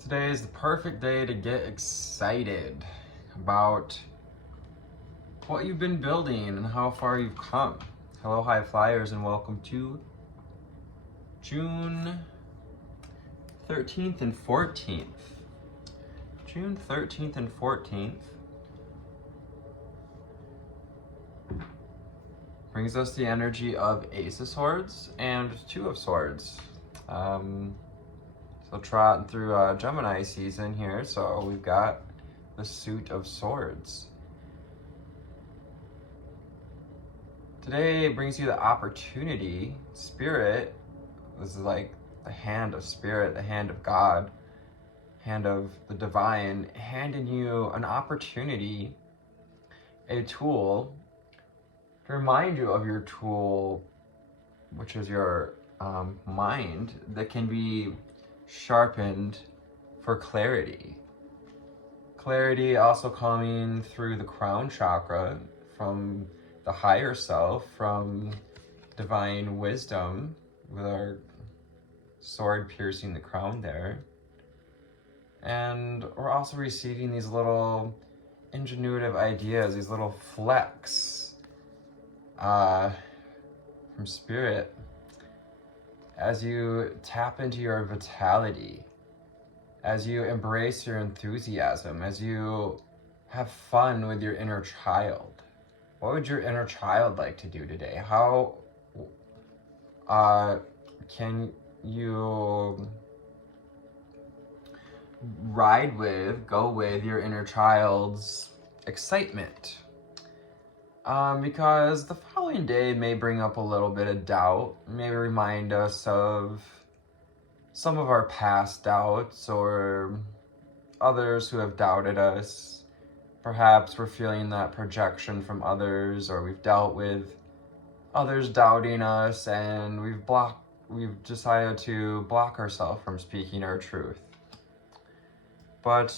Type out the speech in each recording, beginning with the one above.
Today is the perfect day to get excited about what you've been building and how far you've come. Hello, high flyers, and welcome to June 13th and 14th. June 13th and 14th brings us the energy of Ace of Swords and Two of Swords. So trotting through Gemini season here, so we've got the Suit of Swords. Today brings you the opportunity, Spirit. This is like the hand of Spirit, the hand of God, hand of the divine, handing you an opportunity, a tool, to remind you of your tool, which is your mind, that can be sharpened for clarity. Clarity also coming through the crown chakra, from the higher self, from divine wisdom, with our sword piercing the crown there. And we're also receiving these little ingenuitive ideas, these little flecks from Spirit, as you tap into your vitality, as you embrace your enthusiasm, as you have fun with your inner child. What would your inner child like to do today? How can you go with your inner child's excitement? Because the following day may bring up a little bit of doubt, may remind us of some of our past doubts or others who have doubted us. Perhaps we're feeling that projection from others, or we've dealt with others doubting us, and we've decided to block ourselves from speaking our truth. But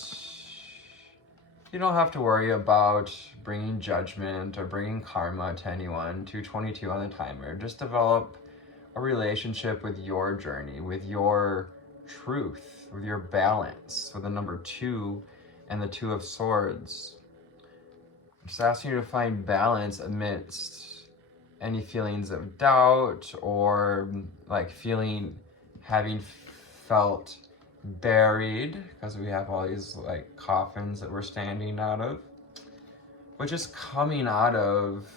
you don't have to worry about bringing judgment or bringing karma to anyone. 222 on the timer. Just develop a relationship with your journey, with your truth, with your balance, with the number 2 and the Two of Swords. I'm just asking you to find balance amidst any feelings of doubt, or like having felt buried, because we have all these like coffins that we're standing out of, but just coming out of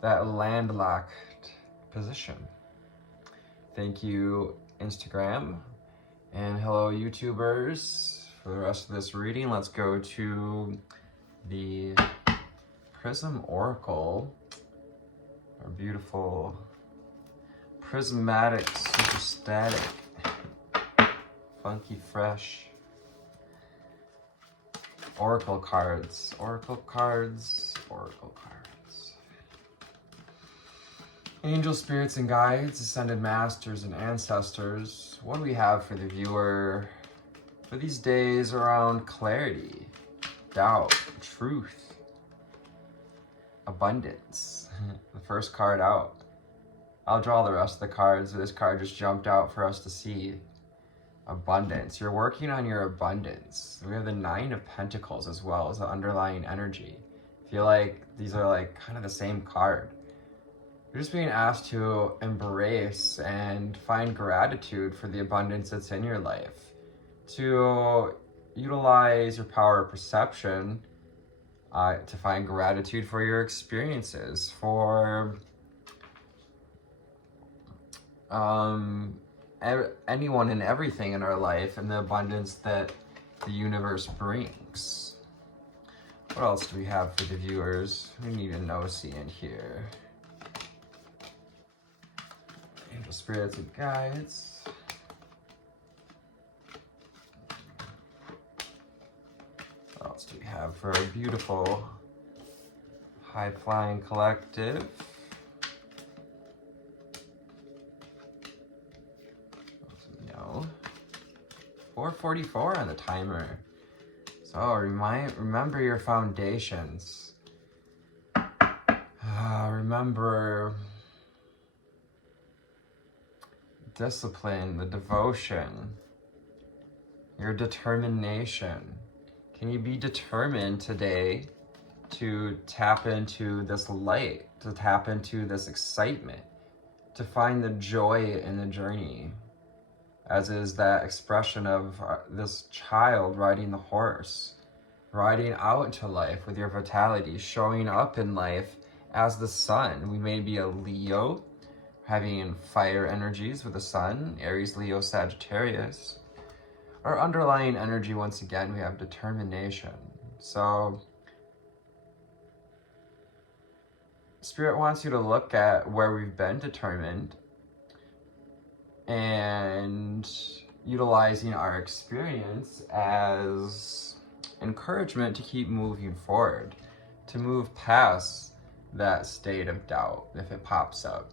that landlocked position. Thank you, Instagram, and hello, YouTubers. For the rest of this reading, let's go to the Prism Oracle, our beautiful prismatic, super static, funky, fresh oracle cards. Angel spirits and guides, ascended masters and ancestors, what do we have for the viewer for these days around clarity, doubt, truth, abundance? The first card out. I'll draw the rest of the cards. This card just jumped out for us to see. Abundance. You're working on your abundance. We have the Nine of Pentacles as well as the underlying energy. I feel like these are like kind of the same card. You're just being asked to embrace and find gratitude for the abundance that's in your life. To utilize your power of perception to find gratitude for your experiences, for anyone and everything in our life, and the abundance that the universe brings. What else do we have for the viewers? We need a no-see in here. Angel spirits and guides. What else do we have for a beautiful high-flying collective? No. 444 on the timer. So remember your foundations. Remember discipline, the devotion, your determination. Can you be determined today to tap into this light, to tap into this excitement, to find the joy in the journey, as is that expression of this child riding the horse, riding out into life with your vitality, showing up in life as the sun. We may be a Leo, having fire energies with the sun, Aries, Leo, Sagittarius. Our underlying energy, once again, we have determination. So Spirit wants you to look at where we've been determined and utilizing our experience as encouragement to keep moving forward, to move past that state of doubt if it pops up.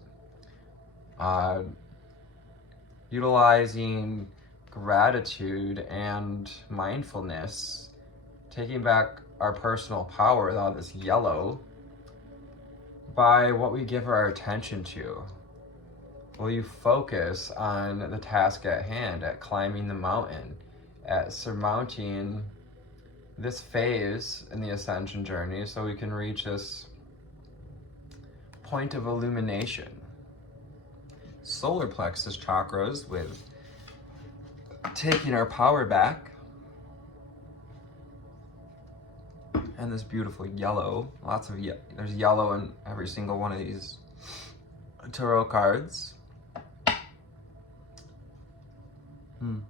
Utilizing gratitude and mindfulness, taking back our personal power with all this yellow by what we give our attention to. Will you focus on the task at hand, at climbing the mountain, at surmounting this phase in the ascension journey so we can reach this point of illumination? Solar plexus chakras with taking our power back. And this beautiful yellow, there's yellow in every single one of these tarot cards. And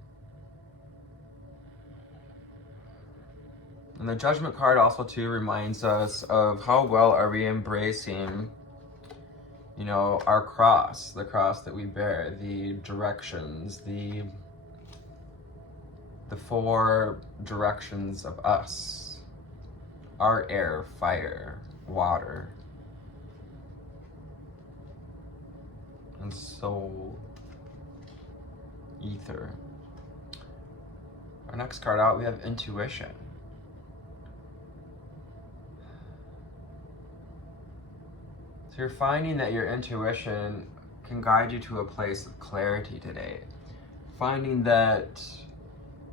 the Judgment card also too reminds us of how well are we embracing, you know, our cross, the cross that we bear, the directions, the 4 directions of us, our air, fire, water, and soul, ether. Our next card out, we have intuition. So you're finding that your intuition can guide you to a place of clarity today. Finding that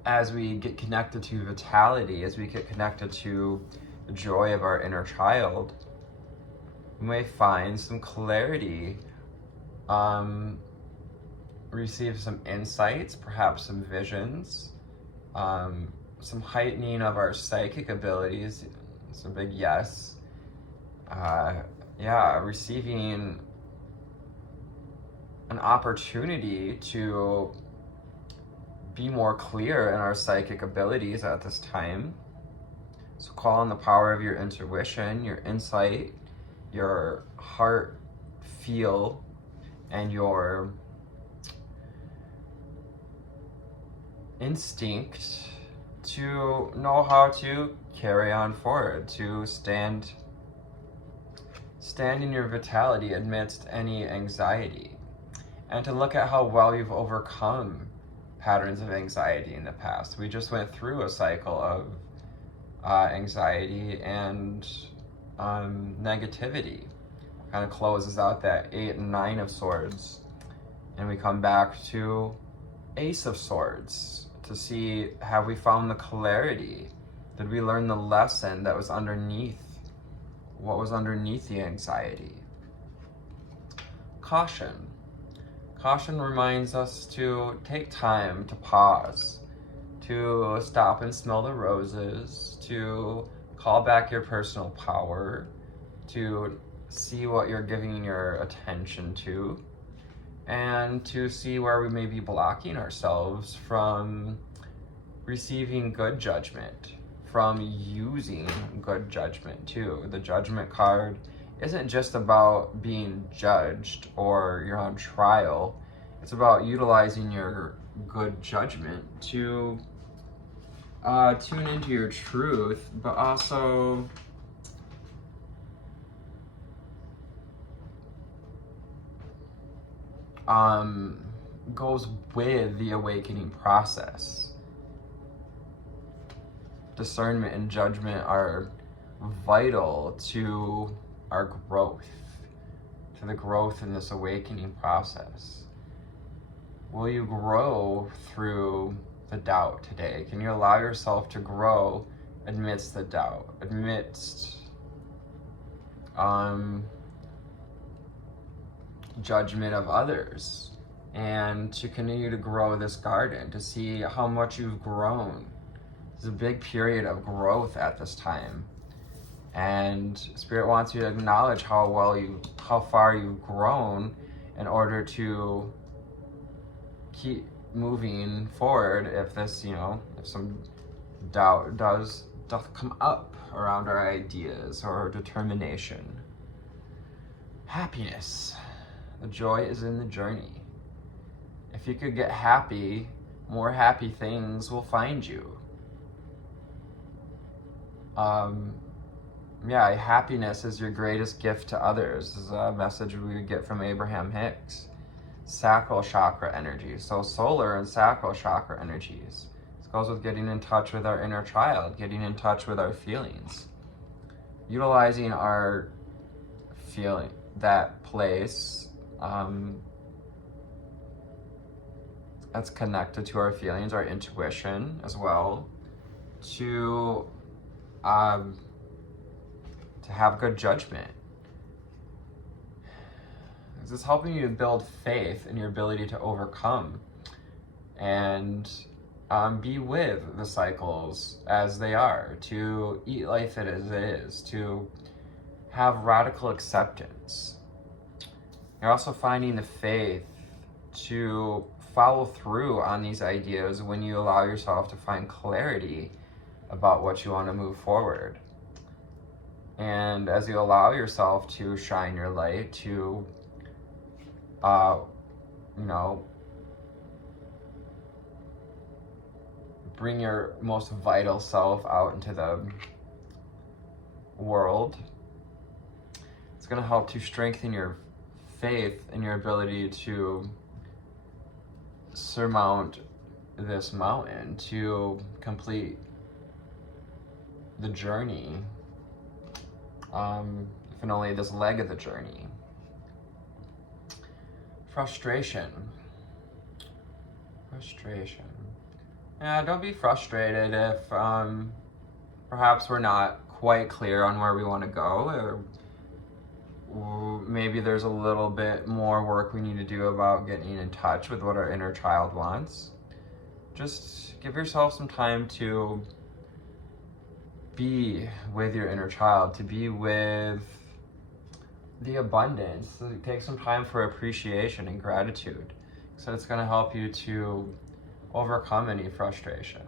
as we get connected to vitality, as we get connected to the joy of our inner child, we may find some clarity, receive some insights, perhaps some visions, some heightening of our psychic abilities. It's a big yes. Receiving an opportunity to be more clear in our psychic abilities at this time. So call on the power of your intuition, your insight, your heart feel, and your instinct to know how to carry on forward, to stand in your vitality amidst any anxiety, and to look at how well you've overcome patterns of anxiety in the past. We just went through a cycle of anxiety and negativity. Kind of closes out that 8 and 9 of swords, and we come back to Ace of Swords to see, have we found the clarity? Did we learn the lesson that was underneath? What was underneath the anxiety? Caution. Caution reminds us to take time to pause, to stop and smell the roses, to call back your personal power, to see what you're giving your attention to, and to see where we may be blocking ourselves from receiving good judgment, from using good judgment too. The Judgment card isn't just about being judged or you're on trial. It's about utilizing your good judgment to tune into your truth, but also goes with the awakening process. Discernment and judgment are vital to our growth, to the growth in this awakening process. Will you grow through the doubt today? Can you allow yourself to grow amidst the doubt, amidst judgment of others, and to continue to grow this garden, to see how much you've grown? It's a big period of growth at this time, and Spirit wants you to acknowledge how far you've grown in order to keep moving forward. If this, if some doubt does come up around our ideas or determination. Happiness. The joy is in the journey. If you could get happy, more happy things will find you. Happiness is your greatest gift to others. This is a message we would get from Abraham Hicks. Sacral chakra energy. So solar and sacral chakra energies. This goes with getting in touch with our inner child, getting in touch with our feelings. Utilizing our feeling, that place that's connected to our feelings, our intuition as well, to have good judgment. This is helping you to build faith in your ability to overcome and be with the cycles as they are, to eat life as it is, to have radical acceptance. You're also finding the faith to follow through on these ideas when you allow yourself to find clarity about what you want to move forward. And as you allow yourself to shine your light, to bring your most vital self out into the world, it's going to help to strengthen your faith and your ability to surmount this mountain, to complete the journey, if and only this leg of the journey. Frustration. Yeah, don't be frustrated if perhaps we're not quite clear on where we want to go, or maybe there's a little bit more work we need to do about getting in touch with what our inner child wants. Just give yourself some time to be with your inner child, to be with the abundance. So take some time for appreciation and gratitude. So it's going to help you to overcome any frustration.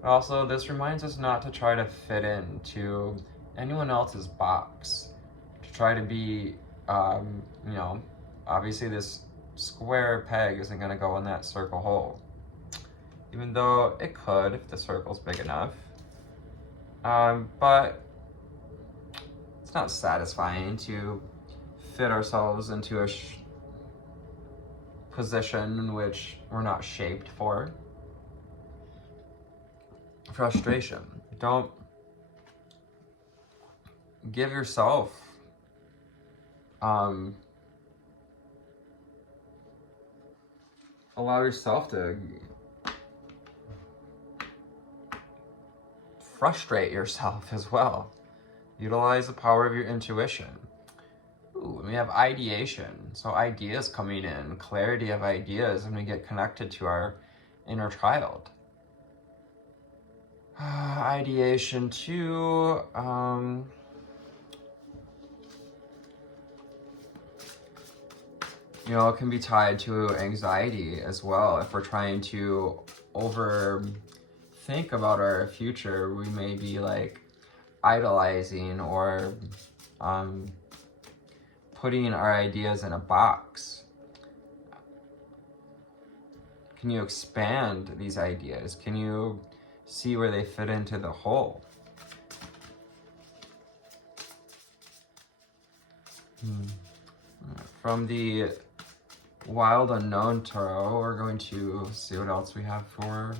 But also, this reminds us not to try to fit into anyone else's box. To try to be, obviously this square peg isn't going to go in that circle hole. Even though it could if the circle's big enough. But it's not satisfying to fit ourselves into a position in which we're not shaped for. Frustration. Don't give yourself allow yourself to frustrate yourself as well. Utilize the power of your intuition. Ooh, we have ideation. So ideas coming in, clarity of ideas, and we get connected to our inner child. Ideation too. It can be tied to anxiety as well. If we're trying to think about our future, we may be like idolizing or putting our ideas in a box. Can you expand these ideas? Can you see where they fit into the whole? From the Wild Unknown Tarot, we're going to see what else we have for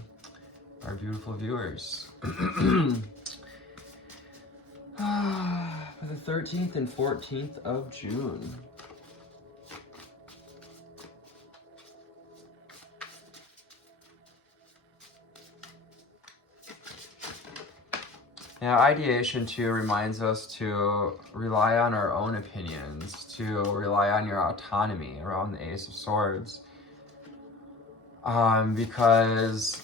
our beautiful viewers. For the 13th and 14th of June. Yeah, ideation too reminds us to rely on our own opinions, to rely on your autonomy around the Ace of Swords. Because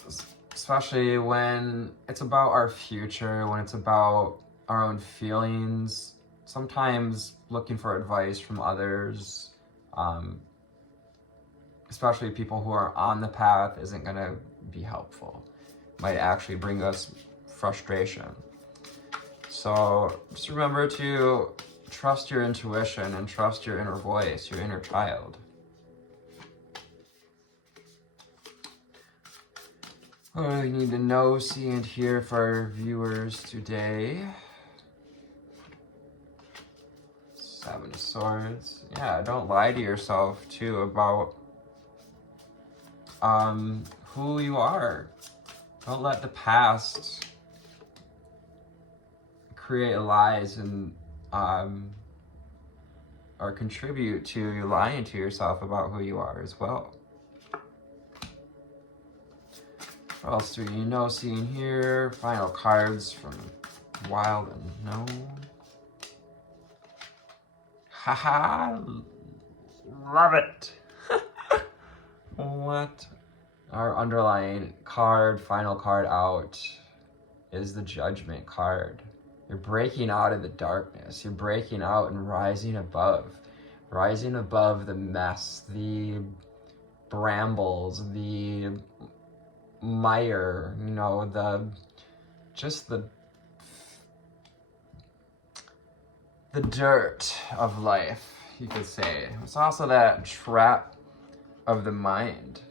especially when it's about our future, when it's about our own feelings, sometimes looking for advice from others, especially people who are on the path, isn't going to be helpful. Might actually bring us frustration. So just remember to trust your intuition and trust your inner voice, your inner child. What do we need to know, see, and hear for our viewers today? Seven of Swords. Yeah, don't lie to yourself, too, about who you are. Don't let the past create lies and or contribute to you lying to yourself about who you are as well. What else do you know, see, and hear? Final cards from Wild Unknown. Haha, love it. What? Our underlying card, final card out, is the Judgment card. You're breaking out of the darkness. You're breaking out and rising above the mess, the brambles, the mire, you know, the dirt of life, you could say. It's also that trap of the mind.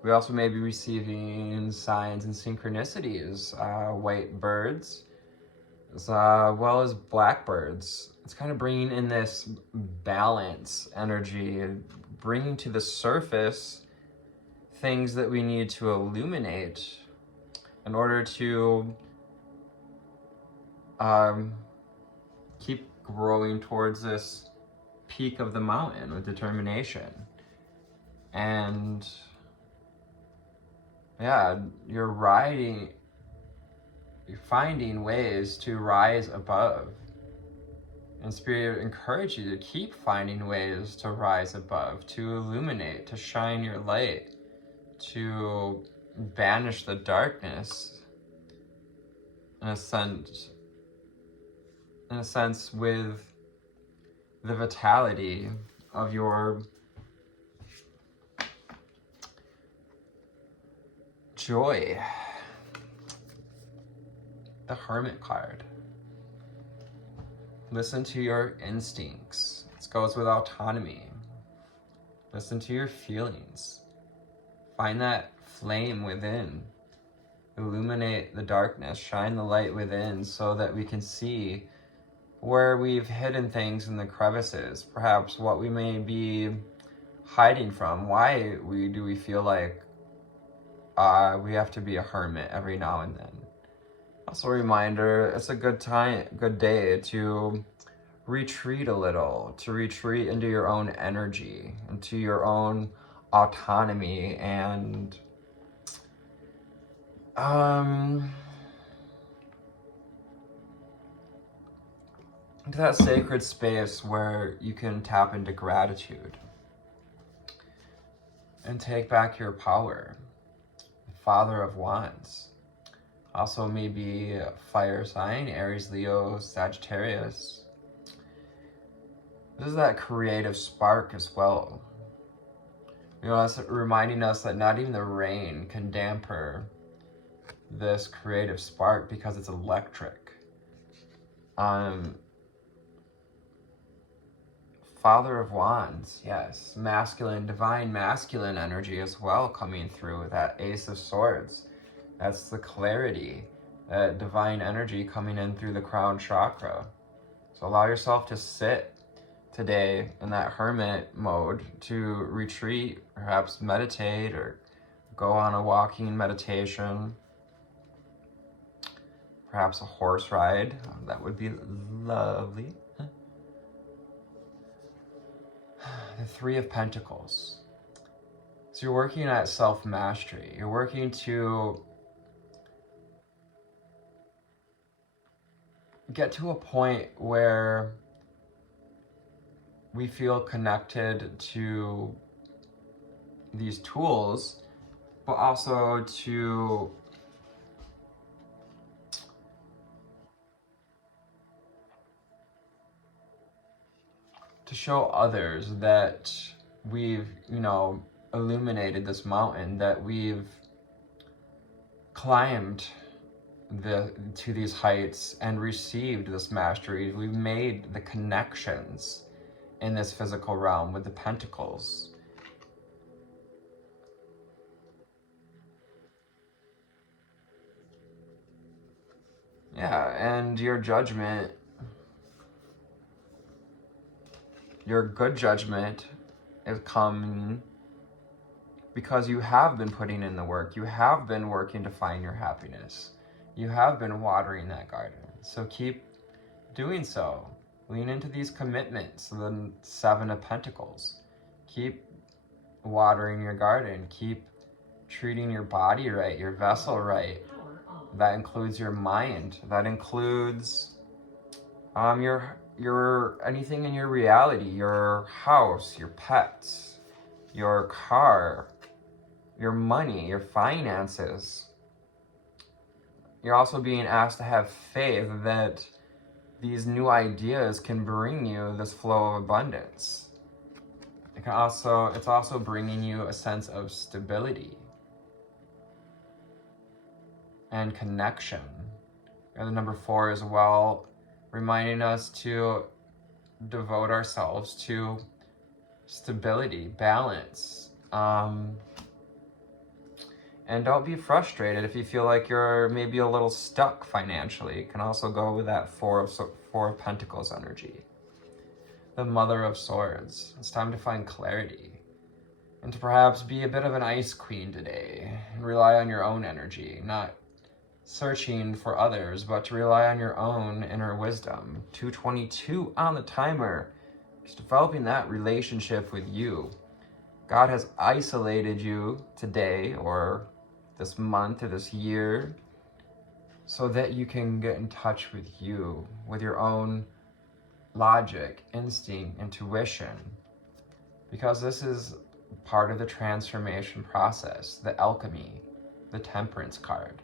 We also may be receiving signs and synchronicities, white birds, as well as blackbirds. It's kind of bringing in this balance energy, bringing to the surface things that we need to illuminate in order to keep growing towards this peak of the mountain with determination. And yeah, you're finding ways to rise above. And Spirit encourage you to keep finding ways to rise above, to illuminate, to shine your light, to banish the darkness, in a sense with the vitality of your joy. The Hermit card. Listen to your instincts. This goes with autonomy. Listen to your feelings. Find that flame within. Illuminate the darkness. Shine the light within so that we can see where we've hidden things in the crevices. Perhaps what we may be hiding from. Why do we feel like we have to be a hermit every now and then? Also a reminder, it's a good day to retreat a little, to retreat into your own energy, into your own autonomy, and into that sacred space where you can tap into gratitude and take back your power. Father of Wands. Also maybe a fire sign, Aries, Leo, Sagittarius. This is that creative spark as well. You know, it's reminding us that not even the rain can dampen this creative spark because it's electric. Father of Wands, yes. Masculine, divine masculine energy as well coming through with that Ace of Swords. That's the clarity, that divine energy coming in through the crown chakra. So allow yourself to sit today in that hermit mode, to retreat, perhaps meditate or go on a walking meditation, perhaps a horse ride. That would be lovely. The Three of Pentacles. So you're working at self-mastery. You're working to get to a point where we feel connected to these tools, but also to show others that we've, illuminated this mountain, that we've climbed to these heights and received this mastery. We've made the connections in this physical realm with the pentacles. Yeah, and your judgment, your good judgment is coming because you have been putting in the work. You have been working to find your happiness. You have been watering that garden. So keep doing so. Lean into these commitments, the Seven of Pentacles. Keep watering your garden. Keep treating your body right, your vessel right. That includes your mind. That includes your anything in your reality, your house, your pets, your car, your money, your finances. You're also being asked to have faith that these new ideas can bring you this flow of abundance. It's also bringing you a sense of stability and connection. And the number 4 as well, reminding us to devote ourselves to stability, balance, and don't be frustrated if you feel like you're maybe a little stuck financially. It can also go with that Four of Pentacles energy. The Mother of Swords. It's time to find clarity and to perhaps be a bit of an ice queen today. Rely on your own energy, not searching for others, but to rely on your own inner wisdom. 222 on the timer. Just developing that relationship with you. God has isolated you today or this month or this year so that you can get in touch with you, with your own logic, instinct, intuition. Because this is part of the transformation process, the alchemy, the Temperance card.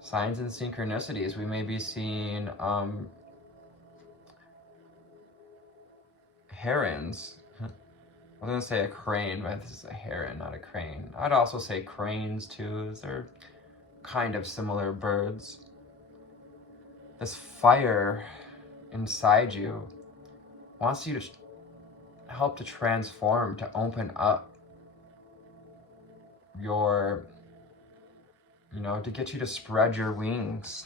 Signs and synchronicities. We may be seeing herons. I was going to say a crane, but this is a heron, not a crane. I'd also say cranes too. They're kind of similar birds. This fire inside you wants you to help to transform, to open up your, to get you to spread your wings.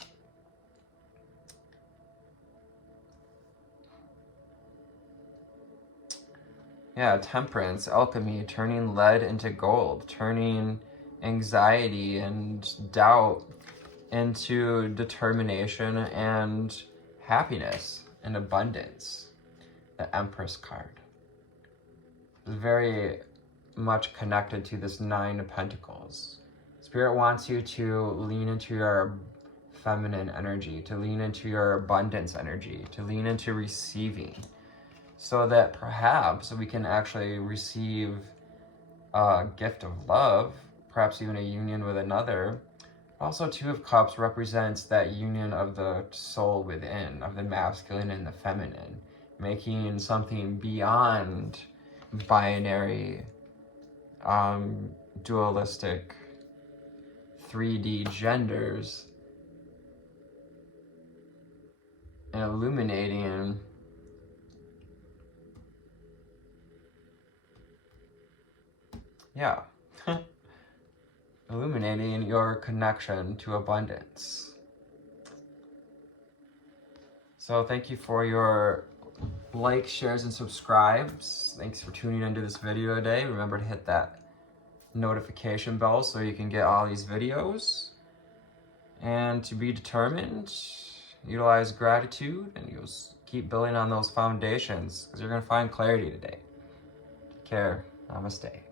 Yeah, temperance, alchemy, turning lead into gold, turning anxiety and doubt into determination and happiness and abundance. The Empress card is very much connected to this 9 of Pentacles. Spirit wants you to lean into your feminine energy, to lean into your abundance energy, to lean into receiving, so that perhaps we can actually receive a gift of love, perhaps even a union with another. Also, 2 of Cups represents that union of the soul within, of the masculine and the feminine, making something beyond binary, dualistic, 3D genders, and illuminating illuminating your connection to abundance. So thank you for your likes, shares, and subscribes. Thanks for tuning into this video today. Remember to hit that notification bell so you can get all these videos. And to be determined, utilize gratitude, and you'll keep building on those foundations because you're going to find clarity today. Take care. Namaste.